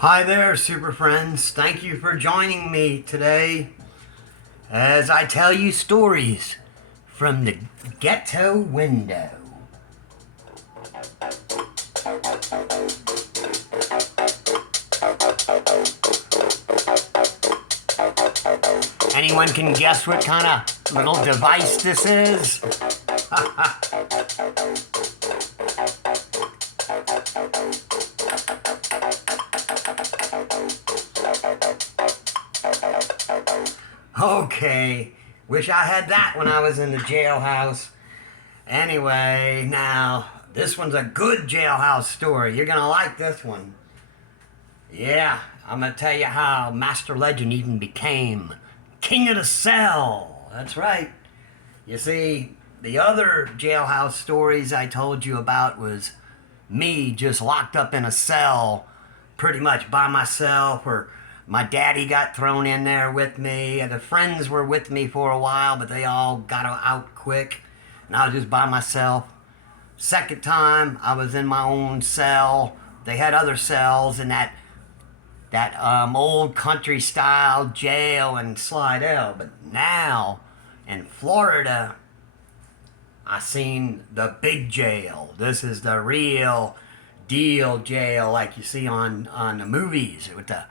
Hi there, super friends. Thank you for joining me today as I tell you stories from the ghetto window. Anyone can guess what kind of little device this is? Okay, wish I had that when I was in the jailhouse. Anyway, now, this one's a good jailhouse story. You're gonna like this one. Yeah, I'm gonna tell you how Master Legend even became King of the Cell. That's right. You see, the other jailhouse stories I told you about was me just locked up in a cell pretty much by myself, or my daddy got thrown in there with me, and the friends were with me for a while, but they all got out quick, and I was just by myself. Second time, I was in my own cell. They had other cells in that old country style jail in Slidell, but now in Florida, I seen the big jail. This is the real deal jail, like you see on the movies. With the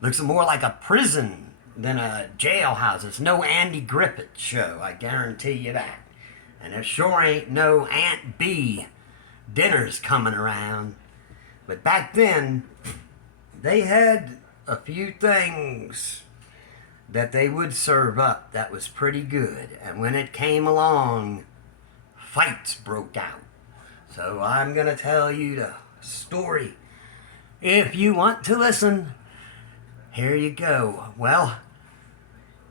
looks more like a prison than a jailhouse. It's no Andy Griffith show, I guarantee you that. And there sure ain't no Aunt B dinners coming around. But back then, they had a few things that they would serve up that was pretty good. And when it came along, fights broke out. So I'm going to tell you the story. If you want to listen, here you go. Well,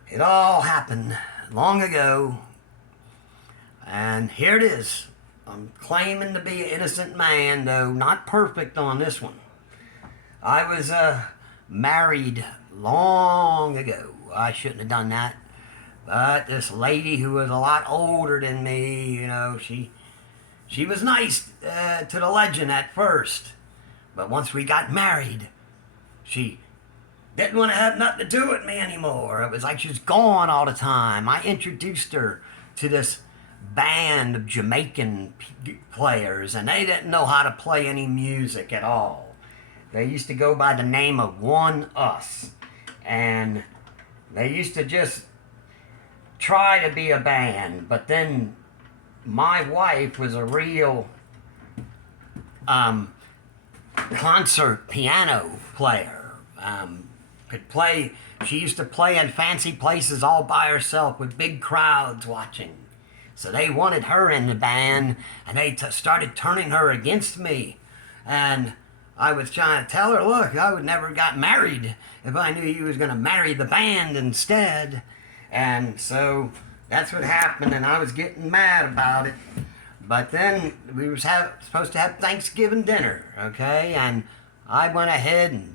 it all happened long ago. And here it is. I'm claiming to be an innocent man, though not perfect on this one. I was married long ago. I shouldn't have done that. But this lady who was a lot older than me, she was nice to the legend at first. But once we got married, she didn't want to have nothing to do with me anymore. It was like she was gone all the time. I introduced her to this band of Jamaican players, and they didn't know how to play any music at all. They used to go by the name of One Us, and they used to just try to be a band, but then my wife was a real concert piano player. Could play. She used to play in fancy places all by herself with big crowds watching. So they wanted her in the band, and they started turning her against me. And I was trying to tell her, look, I would never got married if I knew you was going to marry the band instead. And so that's what happened, and I was getting mad about it. But then we was supposed to have Thanksgiving dinner, okay? And I went ahead and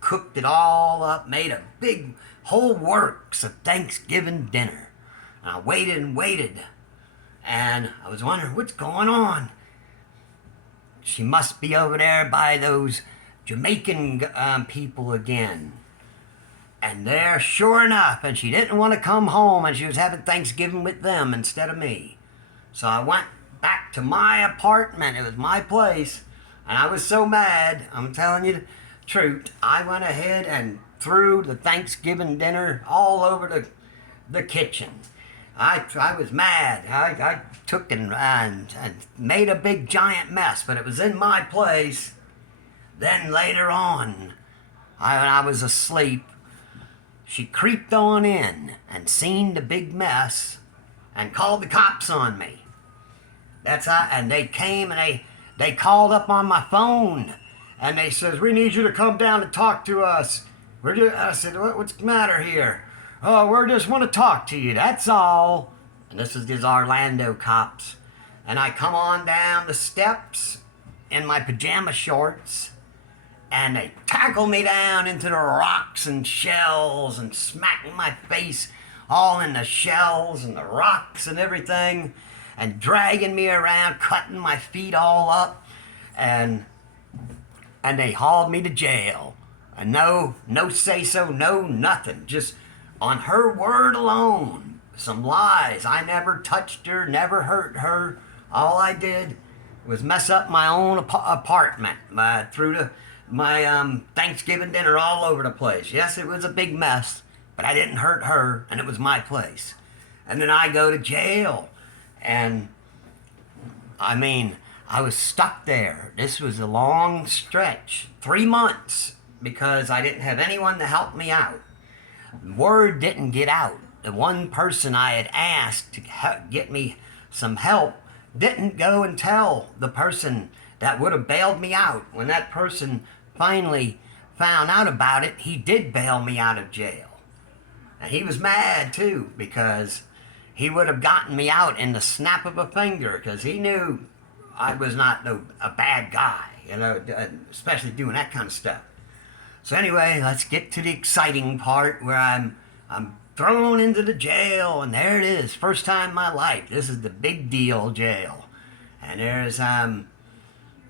cooked it all up, made a big whole works of Thanksgiving dinner. And I waited and waited, and I was wondering what's going on. She must be over there by those Jamaican people again. And there, sure enough, and she didn't want to come home, and she was having Thanksgiving with them instead of me. So I went back to my apartment. It was my place, and I was so mad, I'm telling you the truth, I went ahead and threw the Thanksgiving dinner all over the kitchen. I was mad. I took and made a big giant mess, but it was in my place. Then later on, when I was asleep, she creeped on in and seen the big mess and called the cops on me. That's how, and they came and they called up on my phone, and they says, we need you to come down and talk to us. I said, what's the matter here? Oh, we just want to talk to you, that's all. And this is these Orlando cops. And I come on down the steps in my pajama shorts, and they tackle me down into the rocks and shells and smack my face all in the shells and the rocks and everything, and dragging me around, cutting my feet all up, and they hauled me to jail. And no say so, no nothing. Just on her word alone, some lies. I never touched her, never hurt her. All I did was mess up my own apartment. Threw my Thanksgiving dinner all over the place. Yes, it was a big mess, but I didn't hurt her, and it was my place. And then I go to jail, and I mean, I was stuck there. This was a long stretch, 3 months, because I didn't have anyone to help me out. Word didn't get out. The one person I had asked to get me some help didn't go and tell the person that would have bailed me out. When that person finally found out about it, he did bail me out of jail. And he was mad too, because he would have gotten me out in the snap of a finger, because he knew I was not a bad guy, especially doing that kind of stuff. So anyway, let's get to the exciting part where I'm thrown into the jail, and there it is, first time in my life. This is the big deal jail, and there's a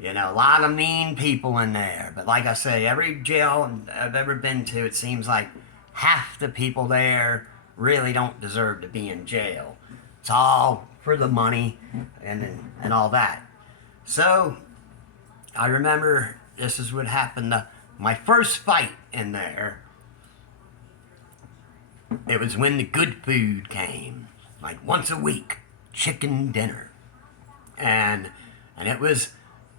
lot of mean people in there. But like I say, every jail I've ever been to, it seems like half the people there really don't deserve to be in jail. It's all for the money and all that. So I remember this is what happened. My first fight in there, it was when the good food came, like once a week, chicken dinner, and it was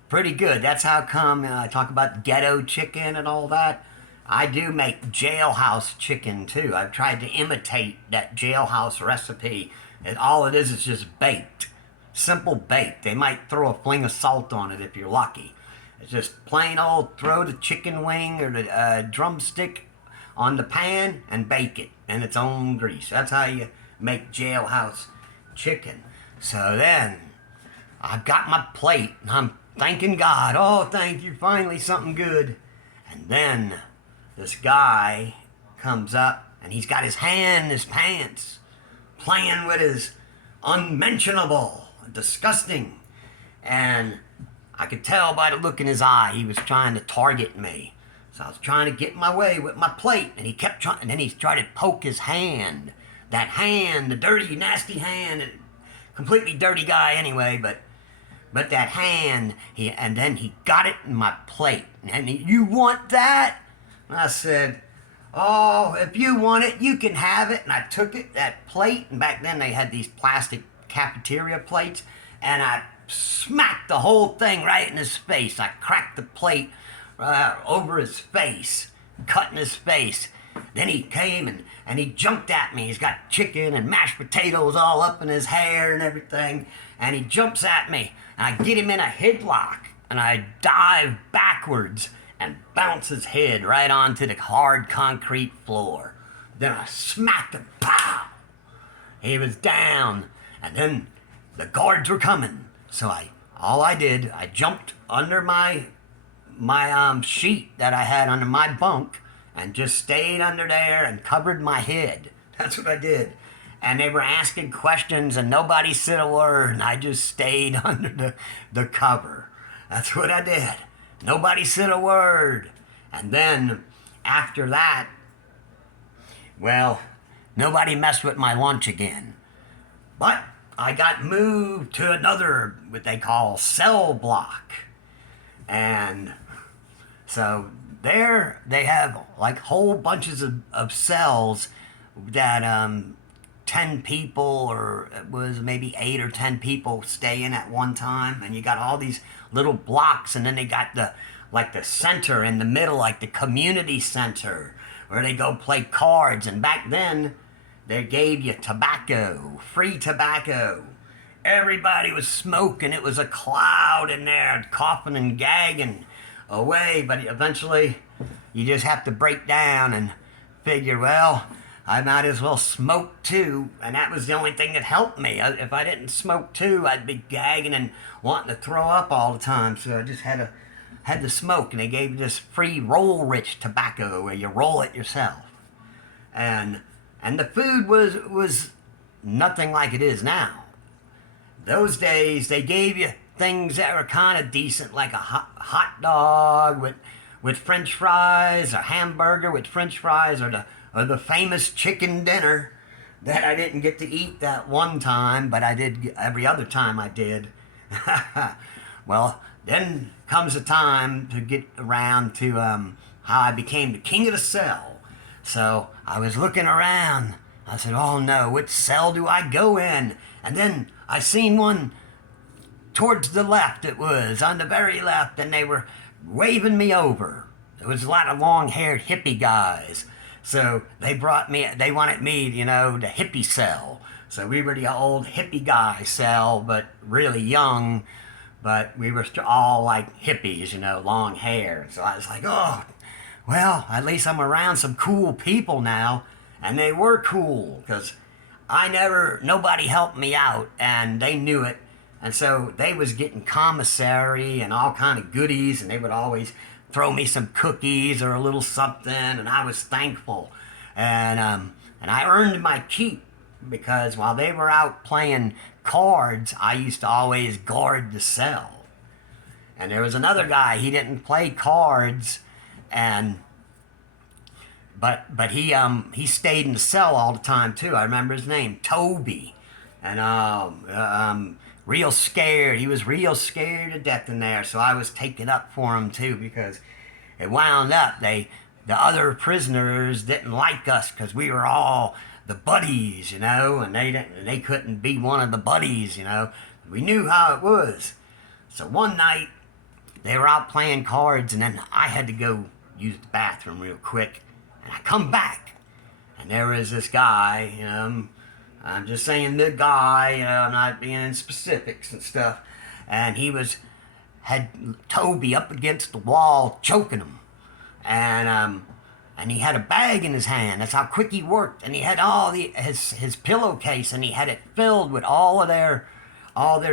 pretty good. That's how come I talk about ghetto chicken and all that. I do make jailhouse chicken too. I've tried to imitate that jailhouse recipe. All it is just baked, simple baked. They might throw a fling of salt on it if you're lucky. It's just plain old, throw the chicken wing or the drumstick on the pan and bake it in its own grease. That's how you make jailhouse chicken. So then I've got my plate and I'm thanking God. Oh, thank you, finally something good. And then this guy comes up and he's got his hand in his pants playing with his unmentionable, disgusting, and I could tell by the look in his eye he was trying to target me. So I was trying to get my way with my plate, and he kept trying, and then he tried to poke his hand. That hand, the dirty, nasty hand, completely dirty guy anyway, but that hand, and then he got it in my plate. And you want that? And I said, oh, if you want it, you can have it. And I took it, that plate, and back then they had these plastic cafeteria plates, and I smacked the whole thing right in his face. I cracked the plate over his face, cutting his face. Then he came and he jumped at me. He's got chicken and mashed potatoes all up in his hair and everything. And he jumps at me, and I get him in a headlock, and I dive backwards and bounce his head right onto the hard concrete floor. Then I smacked him, pow! He was down, and then the guards were coming. So I jumped under my sheet that I had under my bunk and just stayed under there and covered my head. That's what I did. And they were asking questions and nobody said a word, and I just stayed under the cover. That's what I did. Nobody said a word. And then after that, well, nobody messed with my lunch again. But I got moved to another, what they call cell block. And so there they have like whole bunches of cells that 10 people, or it was maybe 8 or 10 people stay in at one time. And you got all these little blocks, and then they got the center in the middle, like the community center, where they go play cards. And back then, they gave you tobacco, free tobacco. Everybody was smoking. It was a cloud in there, coughing and gagging away. But eventually, you just have to break down and figure, well, I might as well smoke too. And that was the only thing that helped me. If I didn't smoke too, I'd be gagging and wanting to throw up all the time. So I just had to smoke. And they gave you this free roll-rich tobacco where you roll it yourself. And the food was nothing like it is now. Those days, they gave you things that were kind of decent, like a hot dog with French fries, a hamburger with French fries, or the famous chicken dinner that I didn't get to eat that one time, but I did every other time I did. Well, then comes the time to get around to how I became the king of the cell. So I was looking around. I said, oh no, which cell do I go in? And then I seen one towards the left, it was, on the very left, and they were waving me over. There was a lot of long-haired hippie guys. So they wanted me, the hippie cell. So we were the old hippie guy cell, but really young. But we were all like hippies, long hair. So I was like, oh, well, at least I'm around some cool people now. And they were cool, because nobody helped me out, and they knew it. And so they was getting commissary and all kind of goodies, and they would always throw me some cookies or a little something, and I was thankful. And I earned my keep, because while they were out playing cards, I used to always guard the cell. And there was another guy, he didn't play cards, but he stayed in the cell all the time too. I remember his name, Toby. And real scared. He was real scared to death in there, so I was taking up for him too, because it wound up the other prisoners didn't like us because we were all the buddies, and they couldn't be one of the buddies, We knew how it was. So one night they were out playing cards, and then I had to go use the bathroom real quick, and I come back, and there was this guy, I'm just saying the guy, I'm not being in specifics and stuff. And he had Toby up against the wall choking him. And he had a bag in his hand. That's how quick he worked. And he had his pillowcase, and he had it filled with all their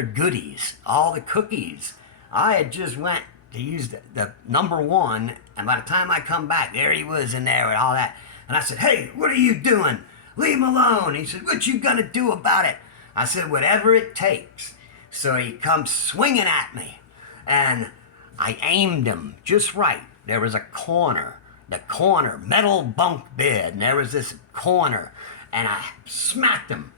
goodies, all the cookies. I had just went to use the number one, and by the time I come back, there he was in there with all that. And I said, hey, what are you doing? Leave him alone. He said, what you gonna do about it? I said, whatever it takes. So he comes swinging at me, and I aimed him just right. There was the corner, metal bunk bed, and there was this corner, and I smacked him,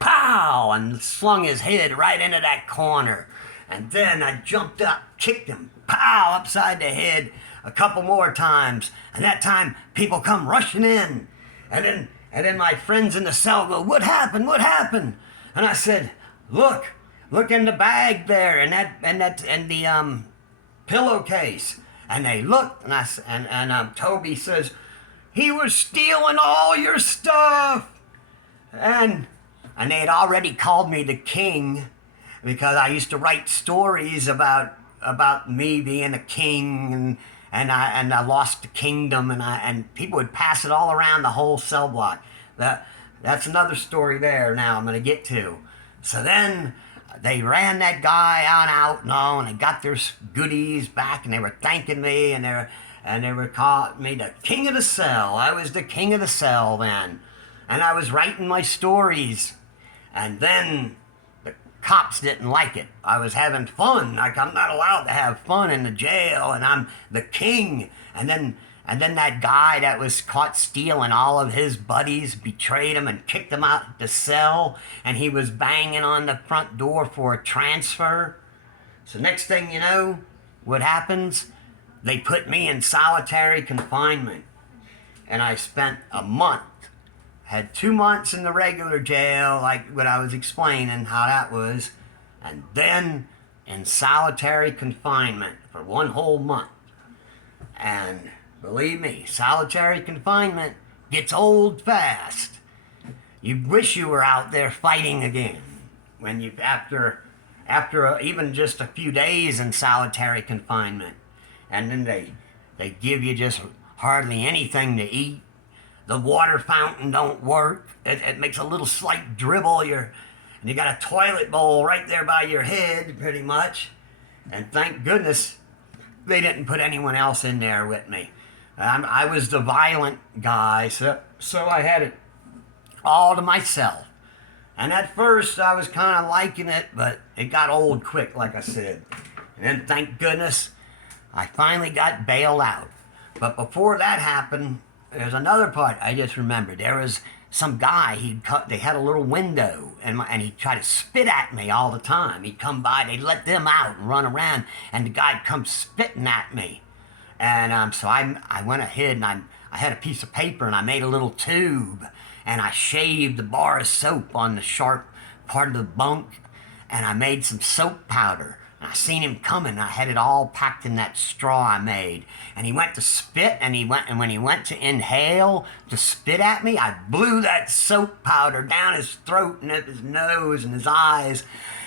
pow, and slung his head right into that corner. And then I jumped up, kicked him, pow, upside the head a couple more times. And that time, people come rushing in, and then my friends in the cell go, what happened? What happened? And I said, look in the bag there, and the pillowcase. And they looked, and Toby says, he was stealing all your stuff. And they had already called me the king, because I used to write stories about me being a king, and I lost the kingdom, and people would pass it all around the whole cell block. That's another story there now I'm going to get to. So then they ran that guy out and all, and they got their goodies back, and they were thanking me, and they were calling me the king of the cell. I was the king of the cell then, and I was writing my stories. And then the cops didn't like it. I was having fun. Like, I'm not allowed to have fun in the jail, and I'm the king. And then that guy that was caught stealing all of his buddies betrayed him and kicked him out the cell, and he was banging on the front door for a transfer. So next thing you know, what happens? They put me in solitary confinement, and I spent a month. Had 2 months in the regular jail, like what I was explaining, how that was, and then in solitary confinement for 1 whole month. And believe me, solitary confinement gets old fast. You wish you were out there fighting again. When you after even just a few days in solitary confinement, and then they give you just hardly anything to eat. The water fountain don't work. It makes a little slight dribble. And you got a toilet bowl right there by your head, pretty much. And thank goodness they didn't put anyone else in there with me. I was the violent guy, so I had it all to myself. And at first I was kind of liking it, but it got old quick, like I said. And then thank goodness I finally got bailed out. But before that happened, there's another part I just remembered. There was some guy, they had a little window, and he'd try to spit at me all the time. He'd come by, they'd let them out and run around, and the guy'd come spitting at me. And so I went ahead and I had a piece of paper and I made a little tube, and I shaved the bar of soap on the sharp part of the bunk, and I made some soap powder. I seen him coming. I had it all packed in that straw I made. And he went to spit, and when he went to inhale to spit at me, I blew that soap powder down his throat and up his nose and his eyes,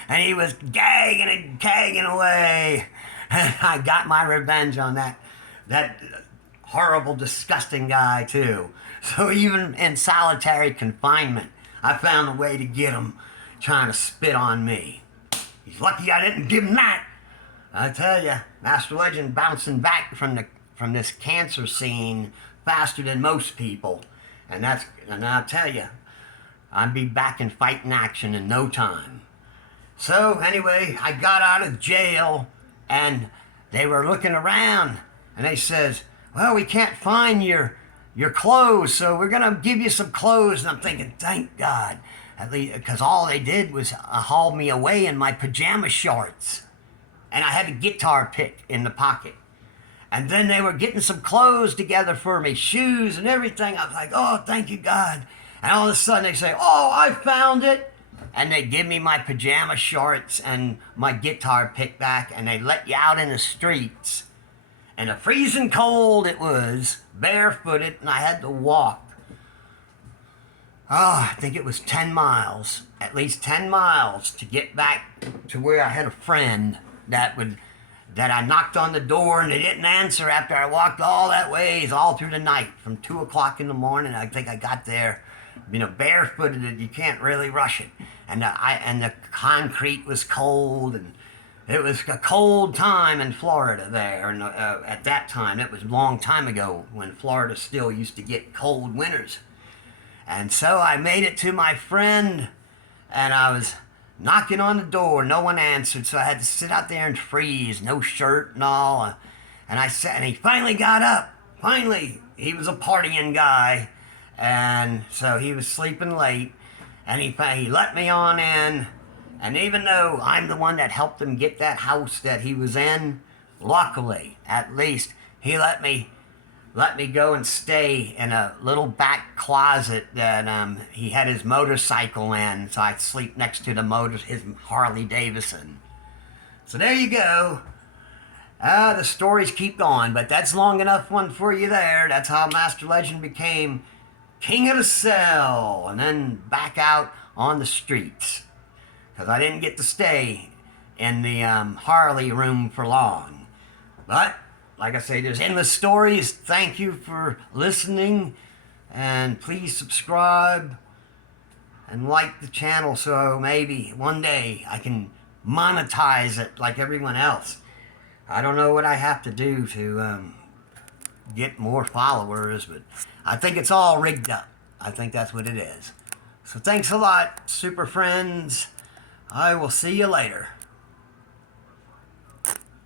and he was gagging and gagging away. And I got my revenge on that horrible, disgusting guy too. So even in solitary confinement, I found a way to get him trying to spit on me. He's lucky I didn't give him that. I tell you, Master Legend bouncing back from this cancer scene faster than most people, and I'll tell you, I'd be back in fighting action in no time. So anyway, I got out of jail, and they were looking around, and they says, "Well, we can't find your clothes, so we're gonna give you some clothes." And I'm thinking, thank God. At least, because all they did was haul me away in my pajama shorts. And I had a guitar pick in the pocket. And then they were getting some clothes together for me, shoes and everything. I was like, oh, thank you, God. And all of a sudden they say, oh, I found it. And they give me my pajama shorts and my guitar pick back, and they let you out in the streets. And a freezing cold it was, barefooted, and I had to walk. Oh, I think it was 10 miles, at least 10 miles to get back to where I had a friend that I knocked on the door and they didn't answer after I walked all that ways, all through the night, from 2 o'clock in the morning. I think I got there, barefooted, and you can't really rush it. And the concrete was cold, and it was a cold time in Florida there. And at that time, it was a long time ago when Florida still used to get cold winters. And so I made it to my friend, and I was knocking on the door. No one answered, so I had to sit out there and freeze, no shirt and all. And I sat, and he finally got up. Finally, he was a partying guy, and so he was sleeping late, and he let me on in. And even though I'm the one that helped him get that house that he was in, luckily, at least, he let me go and stay in a little back closet that he had his motorcycle in, so I'd sleep next to his Harley Davidson. So there you go. The stories keep going, but that's long enough one for you there. That's how Master Legend became king of the cell, and then back out on the streets, because I didn't get to stay in the Harley room for long. But like I say, there's endless stories. Thank you for listening, and please subscribe and like the channel so maybe one day I can monetize it like everyone else. I don't know what I have to do to get more followers, but I think it's all rigged up. I think that's what it is. So thanks a lot, super friends. I will see you later.